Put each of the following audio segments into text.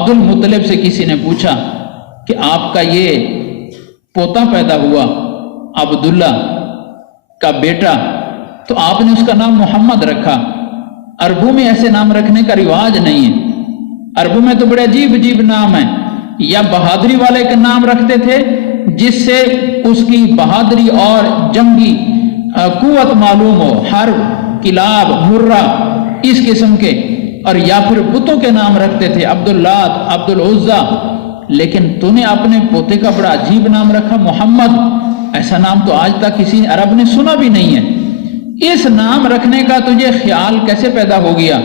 عبد المطلب سے کسی نے پوچھا کہ آپ کا یہ پوتا پیدا ہوا عبداللہ کا بیٹا، تو آپ نے اس کا نام محمد رکھا۔ عربوں میں ایسے نام رکھنے کا رواج نہیں ہے، عربوں میں تو بڑے عجیب عجیب نام ہیں، یا بہادری والے کا نام رکھتے تھے جس سے اس کی بہادری اور جنگی قوت معلوم ہو، حرب، کلاب، مرہ، اس قسم کے، اور یا پھر بتوں کے نام رکھتے تھے، عبداللات، عبدالعزا۔ لیکن تو نے اپنے پوتے کا بڑا عجیب نام رکھا محمد، ایسا نام تو آج تک کسی عرب نے سنا بھی نہیں ہے۔ اس نام رکھنے کا تجھے خیال کیسے پیدا ہو گیا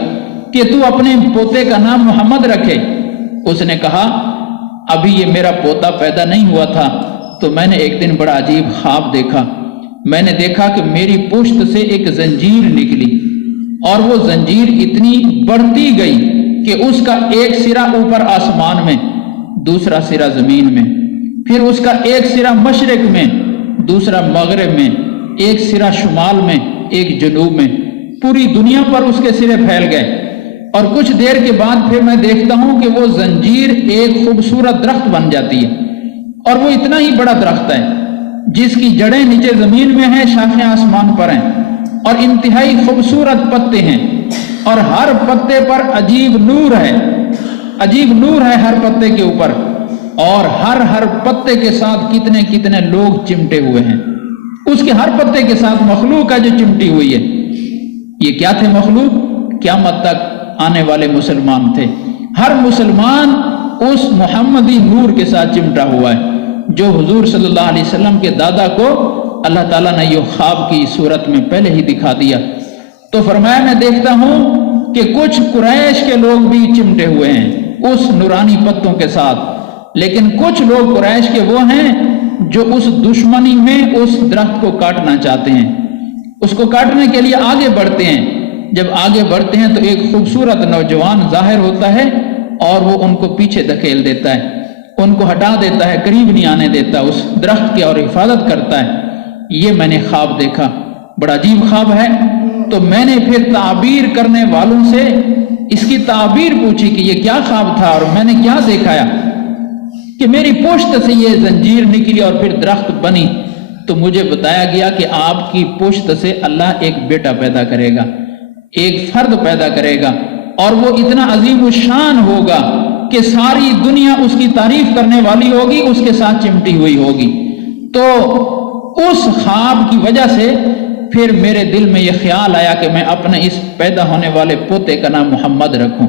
کہ تو اپنے پوتے کا نام محمد رکھے؟ اس نے کہا ابھی یہ میرا پوتا پیدا نہیں ہوا تھا تو میں نے ایک دن بڑا عجیب خواب دیکھا۔ میں نے دیکھا کہ میری پشت سے ایک زنجیر نکلی اور وہ زنجیر اتنی بڑھتی گئی کہ اس کا ایک سرا اوپر آسمان میں، دوسرا سرا زمین میں، پھر اس کا ایک سرا مشرق میں، دوسرا مغرب میں، ایک سرا شمال میں، ایک جنوب میں، پوری دنیا پر اس کے سرے پھیل گئے۔ اور کچھ دیر کے بعد پھر میں دیکھتا ہوں کہ وہ زنجیر ایک خوبصورت درخت بن جاتی ہے، اور وہ اتنا ہی بڑا درخت ہے جس کی جڑیں نیچے زمین میں ہیں، شاخیں آسمان پر ہیں، اور انتہائی خوبصورت پتے ہیں، اور ہر پتے پر عجیب نور ہے، عجیب نور ہے ہر پتے کے اوپر، اور ہر پتے کے ساتھ کتنے کتنے لوگ چمٹے ہوئے ہیں، اس کے ہر پتے کے ساتھ مخلوق ہے جو چمٹی ہوئی ہے۔ یہ کیا تھے مخلوق؟ قیامت تک آنے والے مسلمان تھے۔ ہر مسلمان اس محمدی نور کے ساتھ چمٹا ہوا ہے جو حضور صلی اللہ علیہ وسلم کے دادا کو اللہ تعالیٰ نے یہ خواب کی صورت میں پہلے ہی دکھا دیا۔ تو فرمایا میں دیکھتا ہوں کہ کچھ قریش کے لوگ بھی چمٹے ہوئے ہیں اس نورانی پتوں کے ساتھ، لیکن کچھ لوگ قریش کے وہ ہیں جو اس دشمنی میں اس درخت کو کاٹنا چاہتے ہیں، اس کو کاٹنے کے لیے آگے بڑھتے ہیں۔ جب آگے بڑھتے ہیں تو ایک خوبصورت نوجوان ظاہر ہوتا ہے اور وہ ان کو پیچھے دھکیل دیتا ہے، ان کو ہٹا دیتا ہے، قریب نہیں آنے دیتا اس درخت کی، اور حفاظت کرتا ہے۔ یہ میں نے خواب دیکھا، بڑا عجیب خواب ہے۔ تو میں نے پھر تعبیر کرنے والوں سے اس کی تعبیر پوچھی کہ یہ کیا خواب تھا اور میں نے کیا دیکھایا کہ میری پشت سے یہ زنجیر نکلی اور پھر درخت بنی۔ تو مجھے بتایا گیا کہ آپ کی پشت سے اللہ ایک بیٹا پیدا کرے گا، ایک فرد پیدا کرے گا، اور وہ اتنا عظیم الشان ہوگا کہ ساری دنیا اس کی تعریف کرنے والی ہوگی، اس کے ساتھ چمٹی ہوئی ہوگی۔ تو اس خواب کی وجہ سے پھر میرے دل میں یہ خیال آیا کہ میں اپنے اس پیدا ہونے والے پوتے کا نام محمد رکھوں،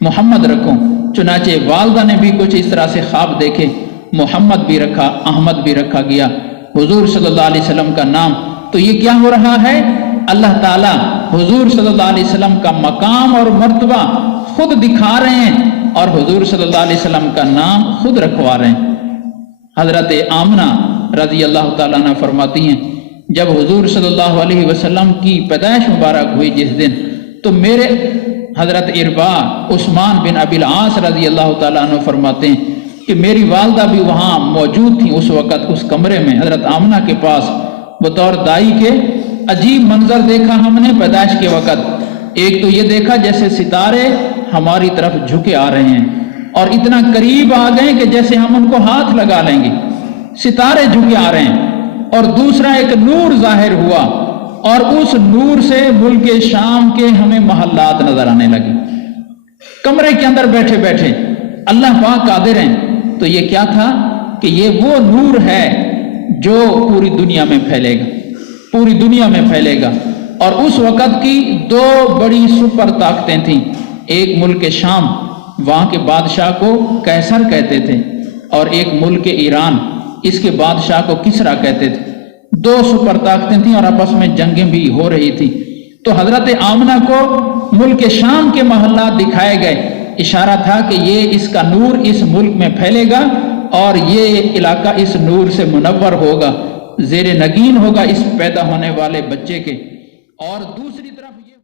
محمد رکھوں۔ چنانچہ والدہ نے بھی کچھ اس طرح سے خواب دیکھے، محمد بھی رکھا، احمد بھی رکھا گیا، حضور صلی اللہ علیہ وسلم کا نام۔ تو یہ کیا ہو رہا ہے؟ اللہ تعالیٰ حضور صلی اللہ علیہ وسلم کا مقام اور مرتبہ خود دکھا رہے ہیں اور حضور صلی اللہ علیہ وسلم کا نام خود رکھوا رہے ہیں۔ حضرت آمنہ رضی اللہ تعالیٰ عنہ فرماتی ہیں جب حضور صلی اللہ علیہ وسلم کی پیدائش مبارک ہوئی جس دن، تو میرے حضرت اربا عثمان بن ابی العاص رضی اللہ تعالیٰ عنہ فرماتے ہیں کہ میری والدہ بھی وہاں موجود تھیں اس وقت، اس کمرے میں حضرت آمنہ کے پاس بطور دائی کے۔ عجیب منظر دیکھا ہم نے پیدائش کے وقت۔ ایک تو یہ دیکھا جیسے ستارے ہماری طرف جھکے آ رہے ہیں اور اتنا قریب آ گئے کہ جیسے ہم ان کو ہاتھ لگا لیں گے، ستارے جھکے آ رہے ہیں۔ اور دوسرا ایک نور ظاہر ہوا اور اس نور سے ملک شام کے ہمیں محلات نظر آنے لگے، کمرے کے اندر بیٹھے بیٹھے۔ اللہ پاک قادر ہیں۔ تو یہ کیا تھا کہ یہ وہ نور ہے جو پوری دنیا میں پھیلے گا، پوری دنیا میں پھیلے گا۔ اور اس وقت کی دو بڑی سپر طاقتیں تھیں، ایک ملک شام، وہاں کے بادشاہ کو قیصر کہتے تھے، اور ایک ملک ایران، اس کے بادشاہ کو کسریٰ کہتے تھے۔ دو سپر طاقتیں تھیں اور آپس میں جنگیں بھی ہو رہی تھی۔ تو حضرت آمنہ کو ملک شام کے محلات دکھائے گئے، اشارہ تھا کہ یہ اس کا نور اس ملک میں پھیلے گا اور یہ علاقہ اس نور سے منور ہوگا، زیر نگین ہوگا اس پیدا ہونے والے بچے کے۔ اور دوسری